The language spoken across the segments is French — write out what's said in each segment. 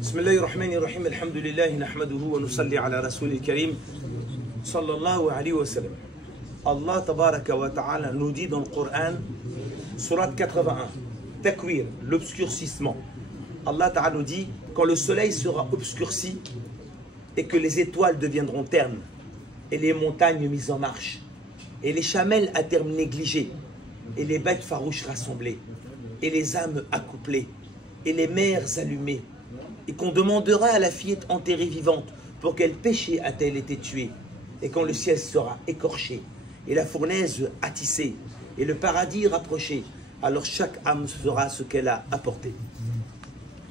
بسم الله الرحمن الرحيم الحمد لله نحمده ونصلي على رسول الكريم صلى الله عليه وسلم. Allah tabaraka wa ta'ala nous dit dans le Coran, Sourate 81, Takwir, l'obscurcissement. Allah ta'ala nous dit, quand le soleil sera obscurci et que les étoiles deviendront ternes et les montagnes mises en marche et les chamelles à terme négligées et les bêtes farouches rassemblées et les âmes accouplées et les mers allumées et qu'on demandera à la fillette enterrée vivante pour quel péché a-t-elle été tuée, et quand le ciel sera écorché et la fournaise attissée et le paradis rapproché, alors chaque âme fera ce qu'elle a apporté.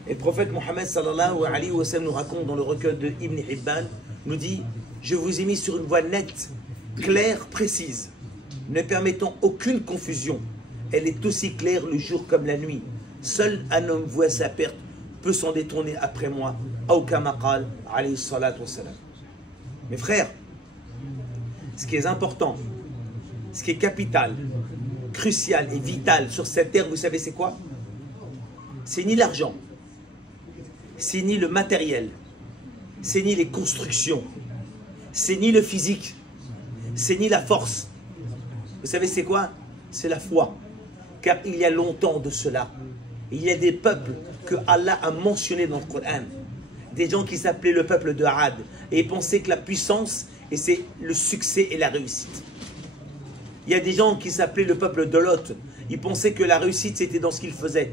Et le prophète Mohammed sallallahu alayhi wa sallam nous raconte dans le recueil de Ibn Hibban, nous dit: je vous ai mis sur une voie nette, claire, précise, ne permettant aucune confusion. Elle est aussi claire le jour comme la nuit. Seul un homme voué à sa perte peut s'en détourner après moi. Mes frères, ce qui est important, ce qui est capital, crucial et vital sur cette terre, vous savez c'est quoi? C'est ni l'argent, c'est ni le matériel, c'est ni les constructions, c'est ni le physique, c'est ni la force. Vous savez c'est quoi? C'est la foi. Car il y a longtemps de cela, il y a des peuples que Allah a mentionnés dans le Coran. Des gens qui s'appelaient le peuple de Had et pensaient que la puissance, et c'est le succès et la réussite. Il y a des gens qui s'appelaient le peuple de Lot. Ils pensaient que la réussite c'était dans ce qu'ils faisaient.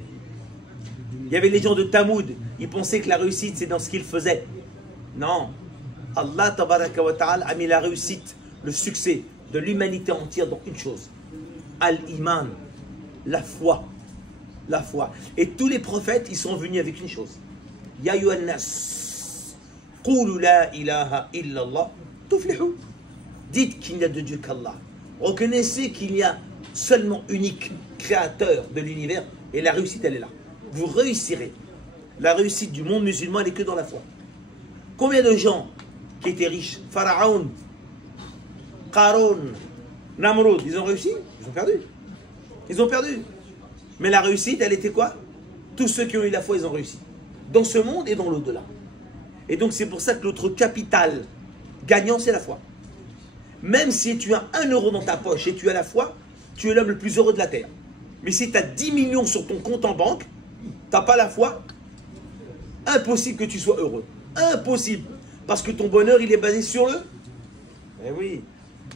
Il y avait les gens de Tamoud. Ils pensaient que la réussite c'est dans ce qu'ils faisaient. Non. Allah tabaraka wa ta'ala a mis la réussite, le succès de l'humanité entière dans une chose. Al-Iman. La foi. La foi. Et tous les prophètes, ils sont venus avec une chose. Ya ayyuhan nas, qulu la ilaha illallah, tuflihu. Dites qu'il n'y a de Dieu qu'Allah. Reconnaissez qu'il y a seulement unique créateur de l'univers et la réussite, elle est là. Vous réussirez. La réussite du monde musulman, elle n'est que dans la foi. Combien de gens qui étaient riches, Pharaon, Qaroun, Namrud, ils ont réussi? Ils ont perdu. Ils ont perdu. Mais la réussite, elle était quoi? Tous ceux qui ont eu la foi, ils ont réussi. Dans ce monde et dans l'au-delà. Et donc c'est pour ça que notre capital gagnant, c'est la foi. Même si tu as 1 euro dans ta poche et tu as la foi, tu es l'homme le plus heureux de la terre. Mais si tu as 10 millions sur ton compte en banque, tu n'as pas la foi, impossible que tu sois heureux. Impossible. Parce que ton bonheur, il est basé sur le... Eh oui.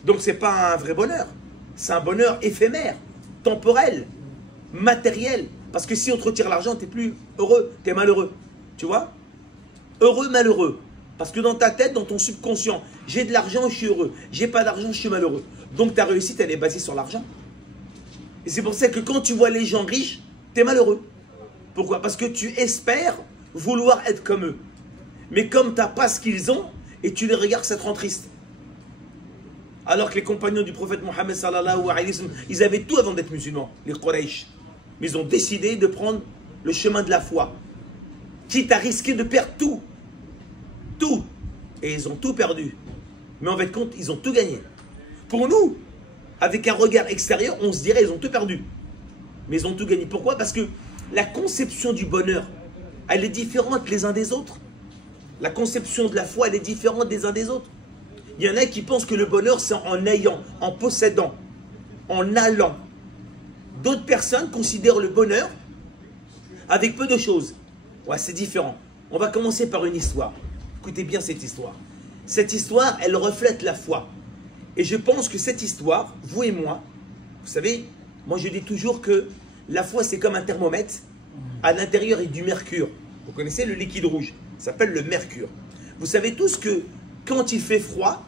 Donc c'est pas un vrai bonheur. C'est un bonheur éphémère, temporel, matériel. Parce que si on te retire l'argent, tu n'es plus heureux, tu es malheureux. Tu vois? Heureux, malheureux. Parce que dans ta tête, dans ton subconscient, j'ai de l'argent, je suis heureux. J'ai pas d'argent, je suis malheureux. Donc ta réussite, elle est basée sur l'argent. Et c'est pour ça que quand tu vois les gens riches, tu es malheureux. Pourquoi? Parce que tu espères vouloir être comme eux. Mais comme tu n'as pas ce qu'ils ont, et tu les regardes, ça te rend triste. Alors que les compagnons du prophète Mohammed sallallahu alayhi wa sallam, ils avaient tout avant d'être musulmans, les Quraysh. Mais ils ont décidé de prendre le chemin de la foi. Quitte à risquer de perdre tout. Tout. Et ils ont tout perdu. Mais en fait, compte, ils ont tout gagné. Pour nous, avec un regard extérieur, on se dirait ils ont tout perdu. Mais ils ont tout gagné. Pourquoi? Parce que la conception du bonheur, elle est différente les uns des autres. La conception de la foi, elle est différente des uns des autres. Il y en a qui pensent que le bonheur, c'est en ayant, en possédant, en allant. D'autres personnes considèrent le bonheur avec peu de choses. Ouais, c'est différent. On va commencer par une histoire. Écoutez bien cette histoire. Cette histoire, elle reflète la foi. Et je pense que cette histoire, vous et moi, vous savez, moi je dis toujours que la foi, c'est comme un thermomètre. À l'intérieur, il y a du mercure. Vous connaissez le liquide rouge? Ça s'appelle le mercure. Vous savez tous que quand il fait froid,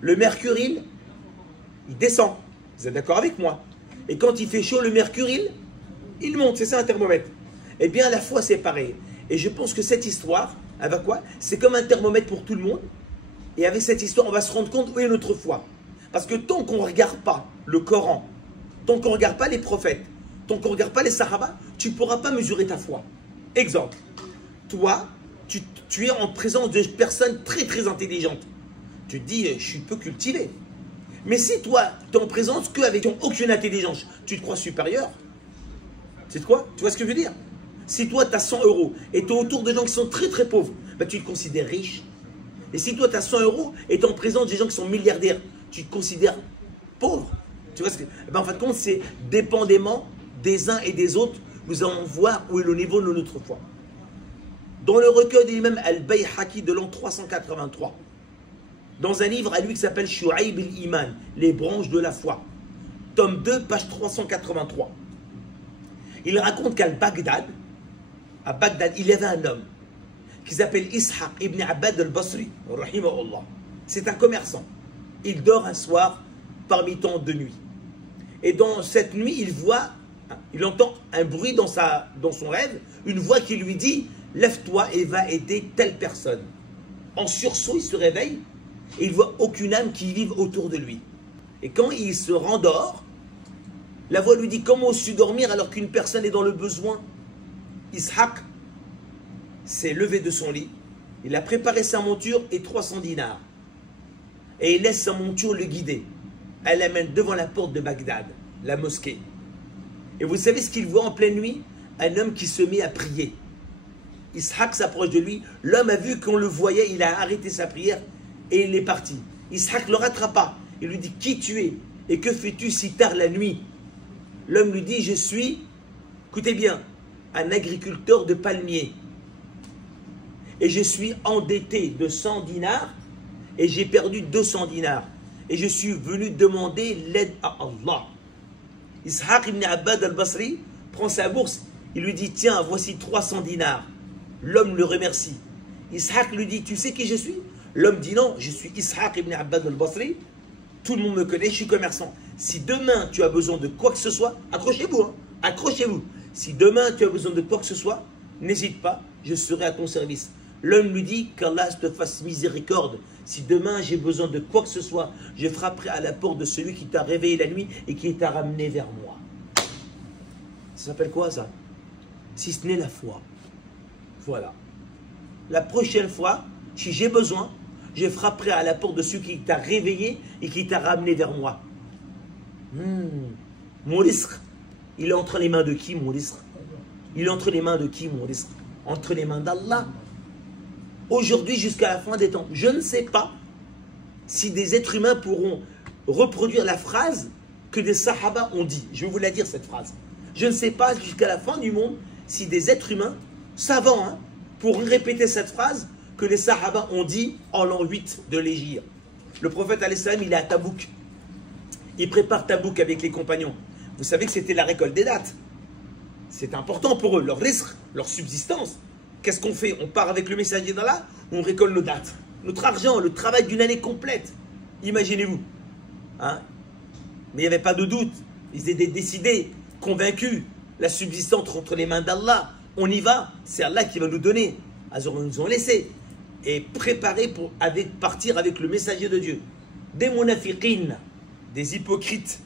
le mercure, il descend. Vous êtes d'accord avec moi? Et quand il fait chaud, le mercure, il monte. C'est ça un thermomètre. Eh bien, la foi, c'est pareil. Et je pense que cette histoire, elle va quoi? C'est comme un thermomètre pour tout le monde. Et avec cette histoire, on va se rendre compte où est notre foi. Parce que tant qu'on ne regarde pas le Coran, tant qu'on ne regarde pas les prophètes, tant qu'on ne regarde pas les Sahaba, tu ne pourras pas mesurer ta foi. Exemple, toi, tu es en présence de personnes très très intelligentes. Tu te dis, je suis peu cultivé. Mais si toi, tu es en présence qu'avec aucune intelligence, tu te crois supérieur. C'est quoi? Tu vois ce que je veux dire? Si toi, tu as 100 euros et tu es autour de gens qui sont très très pauvres, ben, tu te considères riche. Et si toi, tu as 100 euros et tu es en présence des gens qui sont milliardaires, tu te considères pauvre. Tu vois ce que... Ben, en fin de compte, c'est dépendamment des uns et des autres, nous allons voir où est le niveau de notre foi. Dans le recueil de l'imam Al-Bayhaqi de l'an 383, dans un livre à lui qui s'appelle Shu'aib al-Iman, les branches de la foi, tome 2, page 383, il raconte qu'à Bagdad, il y avait un homme qui s'appelle Ishaq ibn Abbad al-Basri, rahimahullah. C'est un commerçant. Il dort un soir parmi tant de nuits. Et dans cette nuit, il entend un bruit dans son rêve, une voix qui lui dit « Lève-toi et va aider telle personne ». En sursaut, il se réveille et il voit aucune âme qui vive autour de lui. Et quand il se rendort, la voix lui dit « Comment oses-tu dormir alors qu'une personne est dans le besoin ?» Ishaq s'est levé de son lit, il a préparé sa monture et 300 dinars. Et il laisse sa monture le guider. Elle l'amène devant la porte de Bagdad, la mosquée. Et vous savez ce qu'il voit en pleine nuit? Un homme qui se met à prier. Ishaq s'approche de lui. L'homme a vu qu'on le voyait, il a arrêté sa prière et il est parti. Ishaq le rattrapa. Il lui dit « Qui tu es et que fais-tu si tard la nuit ?» L'homme lui dit « Je suis, écoutez bien, un agriculteur de palmiers. Et je suis endetté de 100 dinars et j'ai perdu 200 dinars. Et je suis venu demander l'aide à Allah. » Ishaq ibn Abbad al-Basri prend sa bourse. Il lui dit « Tiens, voici 300 dinars. » L'homme le remercie. Ishaq lui dit « Tu sais qui je suis ?» L'homme dit « Non, je suis Ishaq ibn Abbad al-Basri. Tout le monde me connaît, je suis commerçant. Si demain tu as besoin de quoi que ce soit, accrochez-vous, hein, accrochez-vous. Si demain tu as besoin de quoi que ce soit, n'hésite pas, je serai à ton service. » L'homme lui dit « Qu'Allah te fasse miséricorde. Si demain j'ai besoin de quoi que ce soit, je frapperai à la porte de celui qui t'a réveillé la nuit et qui t'a ramené vers moi. » Ça s'appelle quoi ça? Si ce n'est la foi. Voilà. La prochaine fois, si j'ai besoin, je frapperai à la porte de celui qui t'a réveillé et qui t'a ramené vers moi. Mon risque, il est entre les mains de qui, mon risque? Il est entre les mains de qui, mon risque? Entre les mains d'Allah. Aujourd'hui, jusqu'à la fin des temps, je ne sais pas si des êtres humains pourront reproduire la phrase que des sahaba ont dit. Je vais vous la dire, cette phrase. Je ne sais pas jusqu'à la fin du monde si des êtres humains, savants, hein, pourront répéter cette phrase que les sahaba ont dit en l'an 8 de l'Hégire. Le prophète, alayhi salam, il est à Tabouk. Il prépare Tabouk avec les compagnons. Vous savez que c'était la récolte des dattes. C'est important pour eux, leur risque, leur subsistance. Qu'est-ce qu'on fait? On part avec le messager d'Allah, on récolte nos dattes. Notre argent, le travail d'une année complète. Imaginez-vous. Hein? Mais il n'y avait pas de doute. Ils étaient décidés, convaincus. La subsistance entre les mains d'Allah. On y va, c'est Allah qui va nous donner. Ils nous ont laissé. Et préparés pour partir avec le messager de Dieu. Des munafiqines, des hypocrites,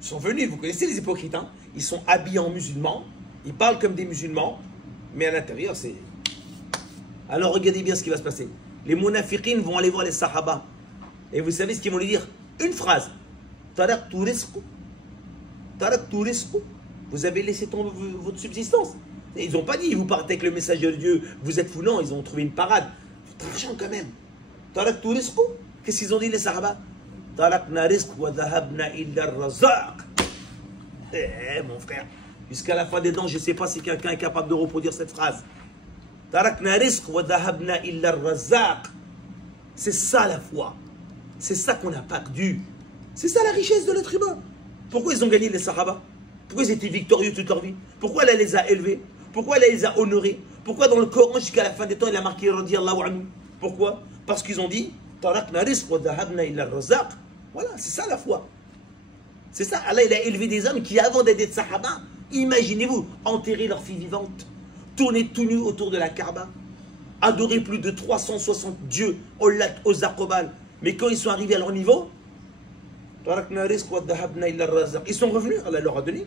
sont venus. Vous connaissez les hypocrites, hein? Ils sont habillés en musulmans. Ils parlent comme des musulmans. Mais à l'intérieur, c'est... Alors regardez bien ce qui va se passer. Les munafiqines vont aller voir les sahaba. Et vous savez ce qu'ils vont lui dire? Une phrase. Taraktu rizqu. Taraktu rizqu. Vous avez laissé tomber votre subsistance. Ils n'ont pas dit, vous partez avec le messager de Dieu, vous êtes fous. Non, ils ont trouvé une parade. Votre argent quand même. Taraktu rizqu. Qu'est-ce qu'ils ont dit les sahaba? Tarakna rizq wa dhahabna illa ar-razaq. Eh mon frère, jusqu'à la fin des dents, je ne sais pas si quelqu'un est capable de reproduire cette phrase. Tarakna rizq wa dhahabna illa ar-razaq. C'est ça la foi. C'est ça qu'on a perdu. C'est ça la richesse de l'être humain. Pourquoi ils ont gagné les Sahaba? Pourquoi ils étaient victorieux toute leur vie? Pourquoi Allah les a élevés? Pourquoi Allah les a honorés? Pourquoi dans le Coran jusqu'à la fin des temps il a marqué radiyallahu anhu? Pourquoi? Parce qu'ils ont dit Tarakna rizq wa dhahabna illa ar-razaq. Voilà, c'est ça la foi. C'est ça, Allah il a élevé des hommes qui avant d'être des Sahaba, imaginez-vous, enterrer leur fille vivante, tourner tout nu autour de la Kaaba, adorer plus de 360 dieux au Lat, aux Aqobal. Mais quand ils sont arrivés à leur niveau, ils sont revenus, Allah leur a donné.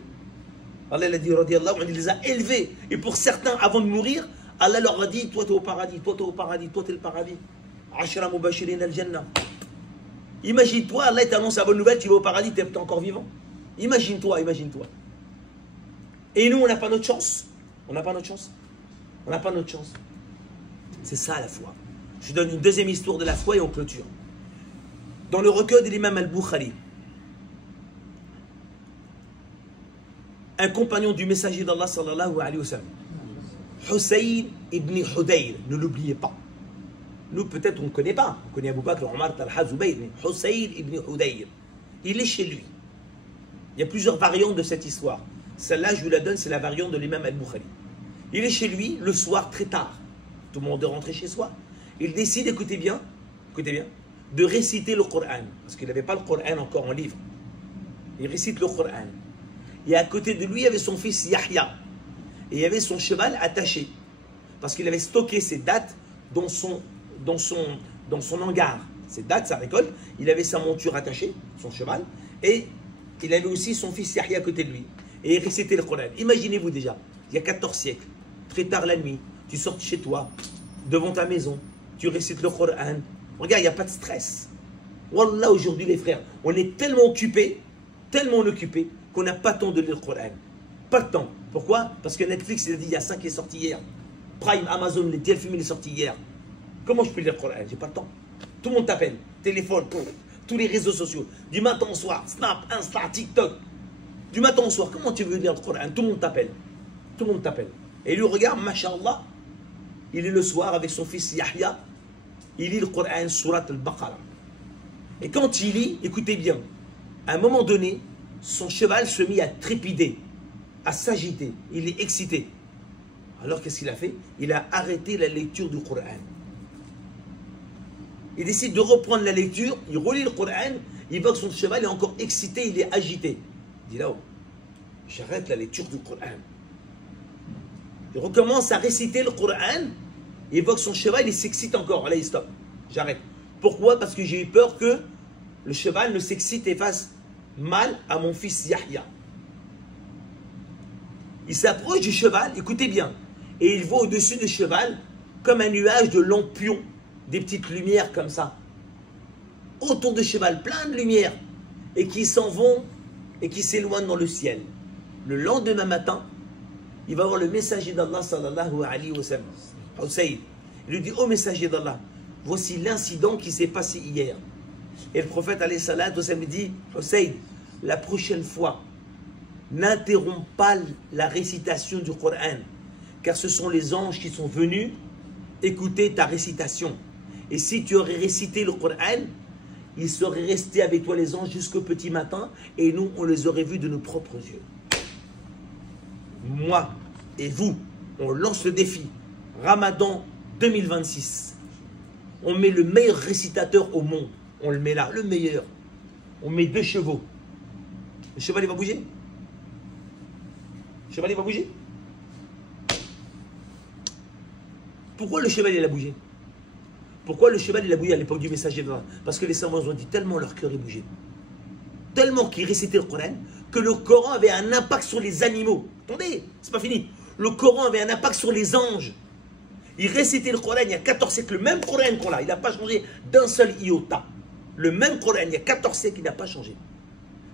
Allah il a dit, il les a élevés. Et pour certains, avant de mourir, Allah leur a dit, toi tu es au paradis, toi tu es au paradis, toi tu es le paradis. Ashra mubashirin al-jannah. Imagine-toi, Allah t'annonce la bonne nouvelle, tu vas au paradis, tu es encore vivant. Imagine-toi, imagine-toi. Et nous, on n'a pas notre chance. On n'a pas notre chance. On n'a pas notre chance. C'est ça la foi. Je donne une deuxième histoire de la foi et on clôture. Dans le recueil de l'imam al-Bukhari, un compagnon du messager d'Allah sallallahu alayhi wa sallam, Hussein ibn Hudayr, ne l'oubliez pas. Nous peut-être on ne connaît pas. On connaît Abu Bakr, Omar, Talha, Zubayr, mais Hussein ibn Hudayr, il est chez lui. Il y a plusieurs variantes de cette histoire. Celle-là, je vous la donne, c'est la variante de l'imam al-Bukhari. Il est chez lui le soir très tard. Tout le monde est rentré chez soi. Il décide, écoutez bien, de réciter le Coran. Parce qu'il n'avait pas le Coran encore en livre. Il récite le Coran. Et à côté de lui, il y avait son fils Yahya. Et il y avait son cheval attaché. Parce qu'il avait stocké ses dattes dans son hangar. Ses dattes, sa récolte. Il avait sa monture attachée, son cheval. Et il avait aussi son fils Yahya à côté de lui. Et il récitait le Coran. Imaginez-vous déjà, il y a 14 siècles, très tard la nuit, tu sors de chez toi, devant ta maison, tu récites le Coran. Regarde, il n'y a pas de stress. Wallah, aujourd'hui les frères, on est tellement occupés qu'on n'a pas le temps de lire le Coran. Pas le temps. Pourquoi? Parce que Netflix, il a dit, il y a ça qui est sorti hier. Prime, Amazon, les téléfilms, il est sorti hier. Comment je peux lire le Coran? J'ai pas le temps. Tout le monde t'appelle. Téléphone, tous les réseaux sociaux. Du matin au soir, Snap, Insta, TikTok. Du matin au soir, comment tu veux lire le Coran? Tout le monde t'appelle. Tout le monde t'appelle. Et lui, regarde, Masha'Allah, il est le soir avec son fils Yahya. Il lit le Coran, Surat al-Baqarah. Et quand il lit, écoutez bien, à un moment donné, son cheval se mit à trépider, à s'agiter. Il est excité. Alors qu'est-ce qu'il a fait? Il a arrêté la lecture du Coran. Il décide de reprendre la lecture, il relit le Coran, il voit que son cheval est encore excité, il est agité. Il dit là, j'arrête la lecture du Coran. Il recommence à réciter le Coran, il voit que son cheval il s'excite encore. Allez, stop, j'arrête. Pourquoi? Parce que j'ai eu peur que le cheval ne s'excite et fasse mal à mon fils Yahya. Il s'approche du cheval, écoutez bien, et il voit au-dessus du cheval comme un nuage de lampions, des petites lumières comme ça. Autour du cheval, plein de lumières, et qui s'en vont et qui s'éloignent dans le ciel. Le lendemain matin, il va voir le messager d'Allah sallallahu alayhi wa sallam, Hussein. Il lui dit, ô messager d'Allah, voici l'incident qui s'est passé hier. Et le prophète alayhi salatu wa sallam lui dit, Hussein, la prochaine fois, n'interromps pas la récitation du Coran, car ce sont les anges qui sont venus écouter ta récitation. Et si tu aurais récité le Coran, ils seraient restés avec toi les anges jusqu'au petit matin, et nous, on les aurait vus de nos propres yeux. Moi et vous, on lance le défi. Ramadan 2026. On met le meilleur récitateur au monde. On le met là, le meilleur. On met 2 chevaux. Le cheval, il va bouger? Le cheval, il va bouger? Pourquoi le cheval, il a bougé? Pourquoi le cheval, il a bougé à l'époque du messager? Parce que les savants ont dit tellement leur cœur, il bougeait. Tellement qu'ils récitaient le Coran, que le Coran avait un impact sur les animaux. Attendez, c'est pas fini. Le Coran avait un impact sur les anges. Il récitait le Coran il y a 14 siècles, le même Coran qu'on a, il n'a pas changé d'un seul iota. Le même Coran, il y a 14 siècles, il n'a pas changé.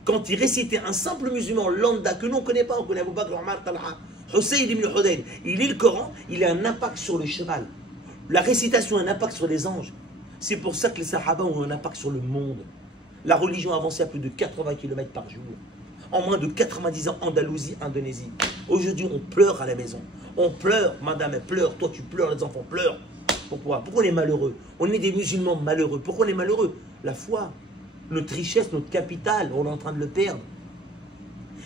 Quand il récitait un simple musulman lambda que nous on ne connaît pas, on connaît Abu Bakr, Omar, Talha, Hussein ibn Hudayr, il lit le Coran, il a un impact sur le cheval. La récitation a un impact sur les anges. C'est pour ça que les Sahaba ont un impact sur le monde. La religion a avancé à plus de 80 km par jour. En moins de 90 ans, Andalousie, Indonésie. Aujourd'hui, on pleure à la maison. On pleure, madame, elle pleure, toi tu pleures, les enfants pleurent. Pourquoi? Pourquoi on est malheureux? On est des musulmans malheureux. Pourquoi on est malheureux? La foi, notre richesse, notre capital, on est en train de le perdre.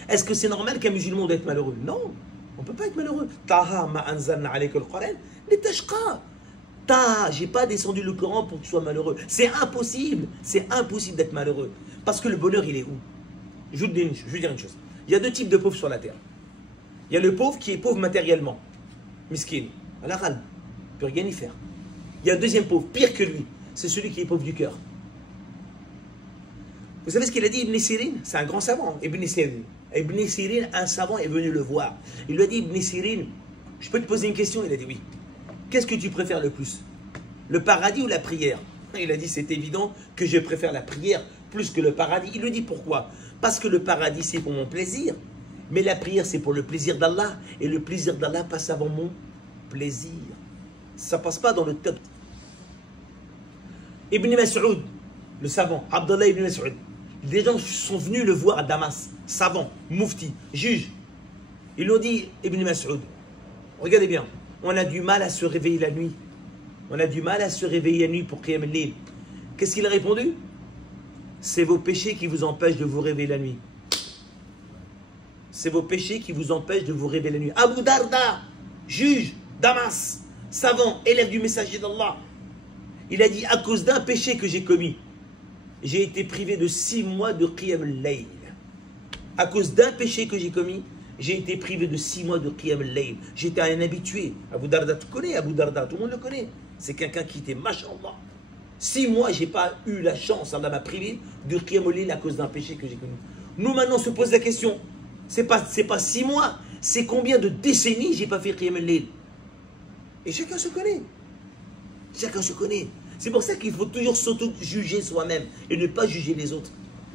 Est-ce que c'est normal qu'un musulman doit être malheureux? Non, on ne peut pas être malheureux. Taha ma anzalna alayka al-Quran, li tashqa. J'ai pas descendu le Coran pour que tu sois malheureux. C'est impossible d'être malheureux. Parce que le bonheur, il est où? Je vais vous dire une chose. Il y a 2 types de pauvres sur la terre. Il y a le pauvre qui est pauvre matériellement. Miskin. À la râle. Il ne peut rien y faire. Il y a un deuxième pauvre, pire que lui. C'est celui qui est pauvre du cœur. Vous savez ce qu'il a dit Ibn Sirin? C'est un grand savant, Ibn Sirin. Ibn Sirin, un savant, est venu le voir. Il lui a dit, Ibn Sirin, je peux te poser une question? Il a dit oui. Qu'est-ce que tu préfères le plus? Le paradis ou la prière? Il a dit, c'est évident que je préfère la prière plus que le paradis. Il lui dit pourquoi? Parce que le paradis, c'est pour mon plaisir. Mais la prière, c'est pour le plaisir d'Allah. Et le plaisir d'Allah passe avant mon plaisir. Ça passe pas dans le top. Ibn Mas'ud, le savant, Abdallah ibn Mas'ud. Des gens sont venus le voir à Damas. Savant, mufti, juge. Ils lui ont dit, Ibn Mas'ud, regardez bien, on a du mal à se réveiller la nuit. On a du mal à se réveiller la nuit pour Qiyam al-Layl. Qu'est-ce qu'il a répondu? C'est vos péchés qui vous empêchent de vous réveiller la nuit. C'est vos péchés qui vous empêchent de vous réveiller la nuit. Abu Darda, juge, Damas, savant, élève du messager d'Allah. Il a dit, à cause d'un péché que j'ai commis, j'ai été privé de 6 mois de Qiyam al-Layl. À cause d'un péché que j'ai commis, j'ai été privé de 6 mois de Qiyam al-Layl. J'étais un habitué. Abu Darda, tu connais Abu Darda, tout le monde le connaît. C'est quelqu'un qui était, mashallah. 6 mois, je n'ai pas eu la chance, Allah m'a privé de Qiyam al-Layl à cause d'un péché que j'ai commis. Nous, maintenant, on se pose la question, c'est pas 6 mois, c'est combien de décennies j'ai pas fait Qiyam al-Layl. Et chacun se connaît. Chacun se connaît. C'est pour ça qu'il faut toujours s'auto-juger soi-même et ne pas juger les autres.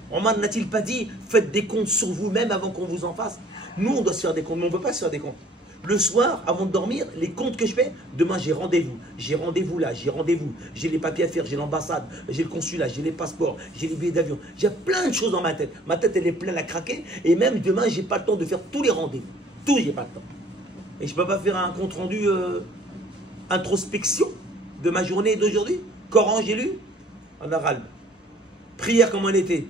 Omar n'a-t-il pas dit, faites des comptes sur vous-même avant qu'on vous en fasse? Nous, on doit se faire des comptes, mais on ne veut pas se faire des comptes. Le soir, avant de dormir, les comptes que je fais, demain j'ai rendez-vous. J'ai rendez-vous là, j'ai rendez-vous. J'ai les papiers à faire, j'ai l'ambassade, j'ai le consulat, j'ai les passeports, j'ai les billets d'avion. J'ai plein de choses dans ma tête. Ma tête, elle est pleine à craquer. Et même demain, j'ai pas le temps de faire tous les rendez-vous. Tout, j'ai pas le temps. Et je ne peux pas faire un compte rendu introspection de ma journée d'aujourd'hui. Coran, j'ai lu en arabe. Prière comme on était.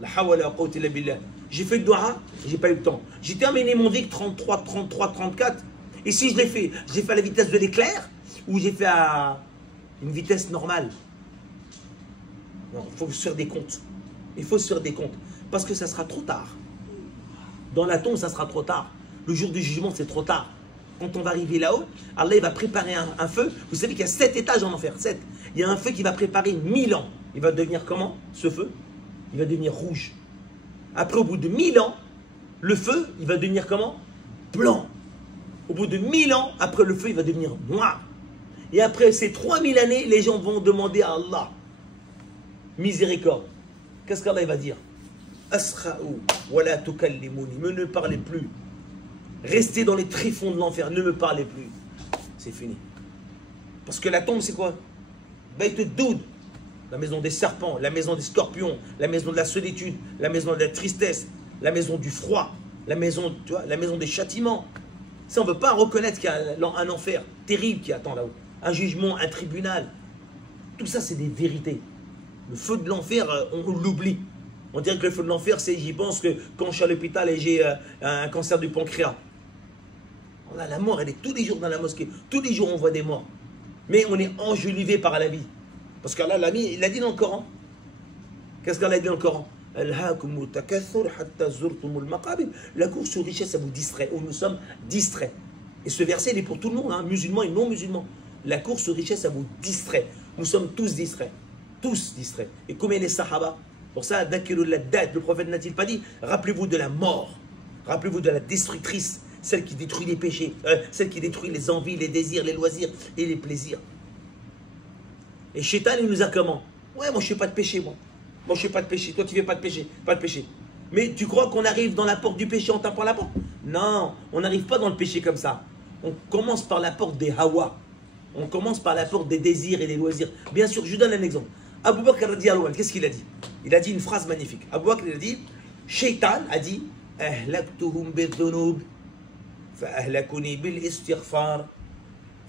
La hawla wa quwwata illa billah. J'ai fait le doha, j'ai pas eu le temps. J'ai terminé mon dik 33, 33, 34. Et si je l'ai fait à la vitesse de l'éclair ou j'ai fait à une vitesse normale? Non, il faut se faire des comptes. Il faut se faire des comptes. Parce que ça sera trop tard. Dans la tombe, ça sera trop tard. Le jour du jugement, c'est trop tard. Quand on va arriver là-haut, Allah il va préparer un feu. Vous savez qu'il y a 7 étages en enfer. 7. Il y a un feu qui va préparer 1000 ans. Il va devenir comment, ce feu? Il va devenir rouge. Après, au bout de 1000 ans, le feu, il va devenir comment? Blanc. Au bout de 1000 ans, après le feu, il va devenir noir. Et après ces 3000 années, les gens vont demander à Allah miséricorde. Qu'est-ce qu'Allah va dire? Asra'u wa la tukallimuni. Ne parlez plus. Restez dans les tréfonds de l'enfer, ne me parlez plus. C'est fini. Parce que la tombe, c'est quoi? Bayt ad-Doud, la maison des serpents, la maison des scorpions, la maison de la solitude, la maison de la tristesse, la maison du froid, la maison, tu vois, la maison des châtiments. Ça, on ne veut pas reconnaître qu'il y a un enfer terrible qui attend là-haut. Un jugement, un tribunal. Tout ça, c'est des vérités. Le feu de l'enfer, on l'oublie. On dirait que le feu de l'enfer, c'est, j'y pense que quand je suis à l'hôpital et j'ai un cancer du pancréas. La mort, elle est tous les jours dans la mosquée. Tous les jours, on voit des morts. Mais on est enjolivé par la vie. Parce qu'Allah l'a mis, il l'a dit dans le Coran. Qu'est-ce qu'Allah a dit dans le Coran? La course aux richesses, ça vous distrait. Où nous sommes distraits. Et ce verset, il est pour tout le monde, hein, musulmans et non musulmans. La course aux richesses, ça vous distrait. Nous sommes tous distraits. Tous distraits. Et combien les sahaba? Pour ça, le prophète n'a-t-il pas dit? Rappelez-vous de la mort. Rappelez-vous de la destructrice. Celle qui détruit les péchés, celle qui détruit les envies, les désirs, les loisirs et les plaisirs. Et Shaitan, il nous a comment? Ouais, moi je fais pas de péché, moi. Moi je fais pas de péché, toi tu fais pas de péché, pas de péché. Mais tu crois qu'on arrive dans la porte du péché en tapant la porte? Non, on n'arrive pas dans le péché comme ça. On commence par la porte des hawa. On commence par la porte des désirs et des loisirs. Bien sûr, je vous donne un exemple. Abu Bakr radiyallahu anhu, qu'est-ce qu'il a dit? Il a dit une phrase magnifique. Abu Bakr, il a dit, Shaitan a dit, ahlaktuhum bidhunub. فأهلكني بالاستغفار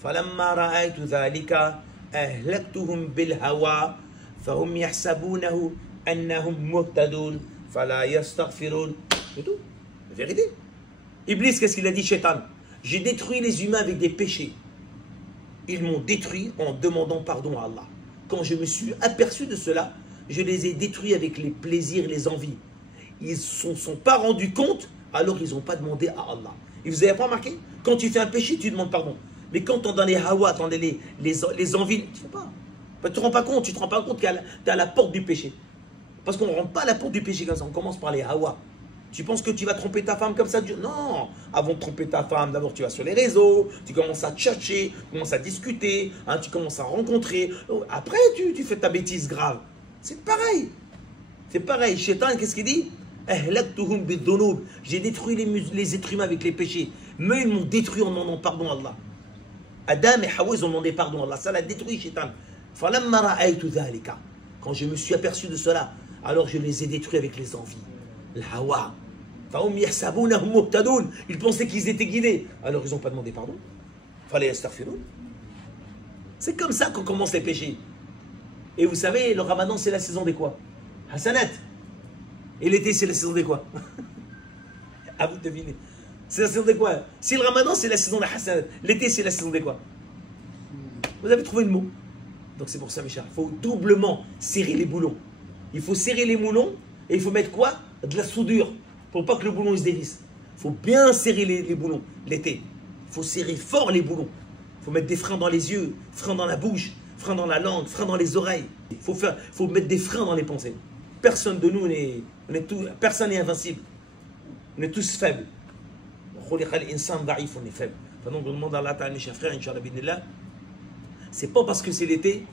فلما رأيت ذلك أهلكتهم بالهوى فهم يحسبونه أنهم مهتدون فلا يستغفرون. C'est tout, la vérité. Iblis, qu'est-ce qu'il a dit, Shaitan? J'ai détruit les humains avec des péchés. Ils m'ont détruit en demandant pardon à Allah. Quand je me suis aperçu de cela, je les ai détruits avec les plaisirs et les envies. Ils ne sont pas rendus compte, alors ils n'ont pas demandé à Allah. Et vous n'avez pas remarqué? Quand tu fais un péché, tu demandes pardon. Mais quand tu es dans les hawa, dans les envies, tu ne fais pas. Tu ne te rends pas compte, tu ne te rends pas compte que tu es à la porte du péché. Parce qu'on ne rentre pas à la porte du péché comme ça, on commence par les hawa. Tu penses que tu vas tromper ta femme comme ça? Non. Avant de tromper ta femme, d'abord tu vas sur les réseaux, tu commences à tchatcher, tu commences à discuter, hein, tu commences à rencontrer. Après, tu fais ta bêtise grave. C'est pareil. C'est pareil. Shaitan, qu'est-ce qu'il dit? J'ai détruit les êtres humains avec les péchés. Mais ils m'ont détruit en demandant pardon à Allah. Adam et Hawa, ils ont demandé pardon à Allah. Ça l'a détruit, Shaitan. Quand je me suis aperçu de cela, alors je les ai détruits avec les envies. Hawa. Ils pensaient qu'ils étaient guidés. Alors ils n'ont pas demandé pardon. C'est comme ça qu'on commence les péchés. Et vous savez, le ramadan, c'est la saison des quoi? Hassanat. Et l'été, c'est la saison des quoi? À vous de deviner. C'est la saison des quoi? Si le ramadan, c'est la saison des Hassanat, l'été, c'est la saison des quoi? Vous avez trouvé le mot. Donc c'est pour ça, mes chers, il faut doublement serrer les boulons. Il faut serrer les moulons et il faut mettre quoi? De la soudure pour pas que le boulon il se dévisse. Il faut bien serrer les boulons l'été. Il faut serrer fort les boulons. Il faut mettre des freins dans les yeux, freins dans la bouche, freins dans la langue, freins dans les oreilles. Il faut mettre des freins dans les pensées. Personne de nous personne n'est invincible. On est tous faibles. On est faible. Donc on demande à Allah, mes chers frères, Inch'Allah, c'est pas parce que c'est l'été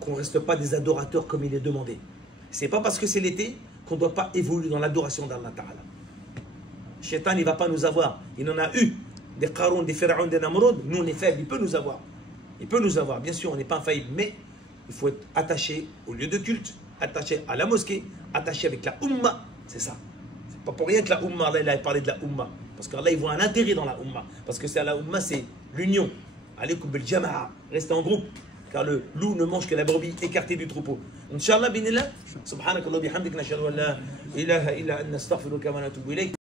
qu'on ne reste pas des adorateurs comme il est demandé. C'est pas parce que c'est l'été qu'on ne doit pas évoluer dans l'adoration d'Allah Ta'ala. Shaitan, il ne va pas nous avoir. Il en a eu des Qaroun, des Pharaons, des Namrud. Nous, on est faibles. Il peut nous avoir. Il peut nous avoir. Bien sûr, on n'est pas infaillible. Mais il faut être attaché au lieu de culte, attaché à la mosquée, attaché avec la Ummah. C'est ça. C'est pas pour rien que la Ummah, Allah, il a parlé de la Ummah. Parce qu'Allah, il voit un intérêt dans la Ummah. Parce que c'est la Ummah, c'est l'union. Alaykoum bil jama'a. Restez en groupe. Car le loup ne mange que la brebis écartée du troupeau. Inch'Allah, binillah. Subhanakallah bihamdik, nashhadu an la ilaha illa anta astaghfiruka wa atubu ilayk.